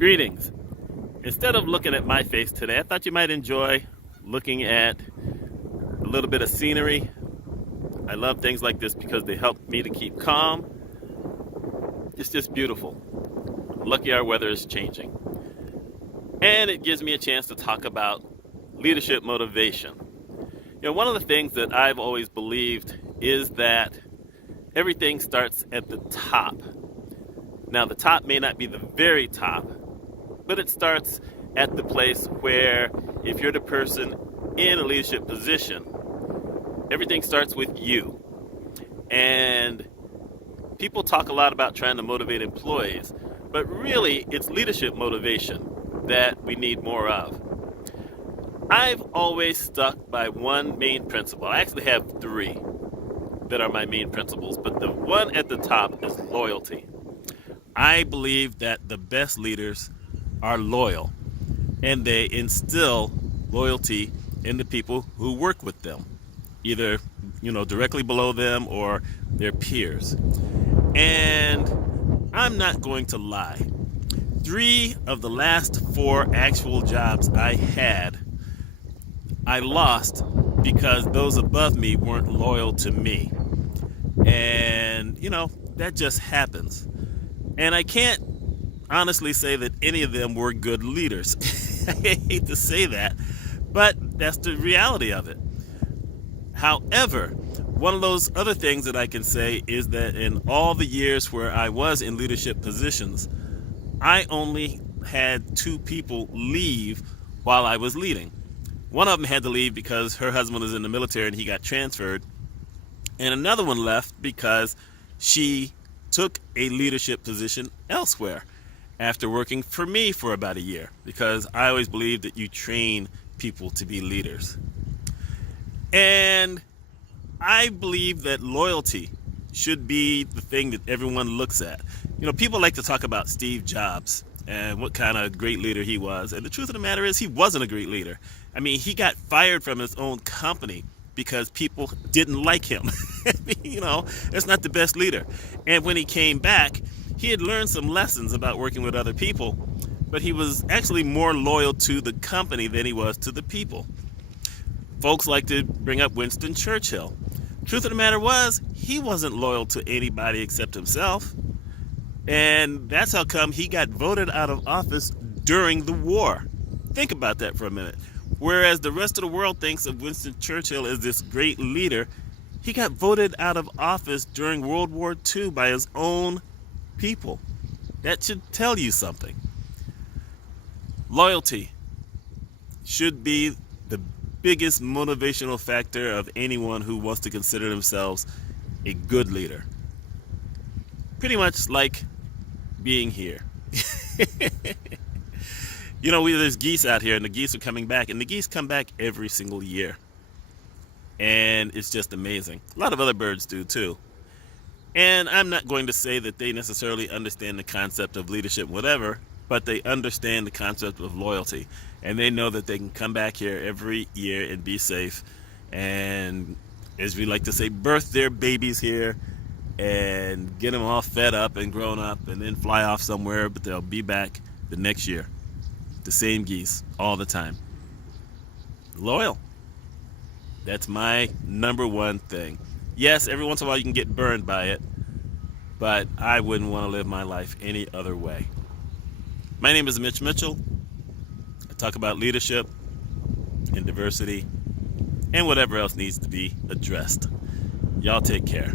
Greetings. Instead of looking at my face today, I thought you might enjoy looking at a little bit of scenery. I love things like this because they help me to keep calm. It's just beautiful. Lucky our weather is changing. And it gives me a chance to talk about leadership motivation. One of the things that I've always believed is that everything starts at the top. Now, the top may not be the very top, but it starts at the place where if you're the person in a leadership position, everything starts with you. And people talk a lot about trying to motivate employees, but really it's leadership motivation that we need more of. I've always stuck by one main principle. I actually have three that are my main principles, but the one at the top is loyalty. I believe that the best leaders are loyal, and they instill loyalty in the people who work with them, either directly below them or their peers. And I'm not going to lie. 3 of the last 4 actual jobs I had, I lost because those above me weren't loyal to me. And that just happens. And I can't honestly say that any of them were good leaders. I hate to say that, but that's the reality of it. However, one of those other things that I can say is that in all the years where I was in leadership positions, I only had 2 people leave while I was leading. One of them had to leave because her husband was in the military and he got transferred. And another one left because she took a leadership position elsewhere after working for me for about a year, because I always believe that you train people to be leaders. And I believe that loyalty should be the thing that everyone looks at. People like to talk about Steve Jobs and what kind of great leader he was. And the truth of the matter is he wasn't a great leader. I mean, he got fired from his own company because people didn't like him. That's not the best leader. And when he came back, he had learned some lessons about working with other people, but he was actually more loyal to the company than he was to the people. Folks like to bring up Winston Churchill. Truth of the matter was, he wasn't loyal to anybody except himself. And that's how come he got voted out of office during the war. Think about that for a minute. Whereas the rest of the world thinks of Winston Churchill as this great leader, he got voted out of office during World War II by his own people. That should tell you something. Loyalty should be the biggest motivational factor of anyone who wants to consider themselves a good leader. Pretty much like being here. There's geese out here, and the geese are coming back, and the geese come back every single year. And it's just amazing. A lot of other birds do too. And I'm not going to say that they necessarily understand the concept of leadership, whatever, but they understand the concept of loyalty. And they know that they can come back here every year and be safe. And as we like to say, birth their babies here and get them all fed up and grown up and then fly off somewhere, but they'll be back the next year. The same geese all the time. Loyal. That's my number one thing. Yes, every once in a while you can get burned by it, but I wouldn't want to live my life any other way. My name is Mitch Mitchell. I talk about leadership and diversity and whatever else needs to be addressed. Y'all take care.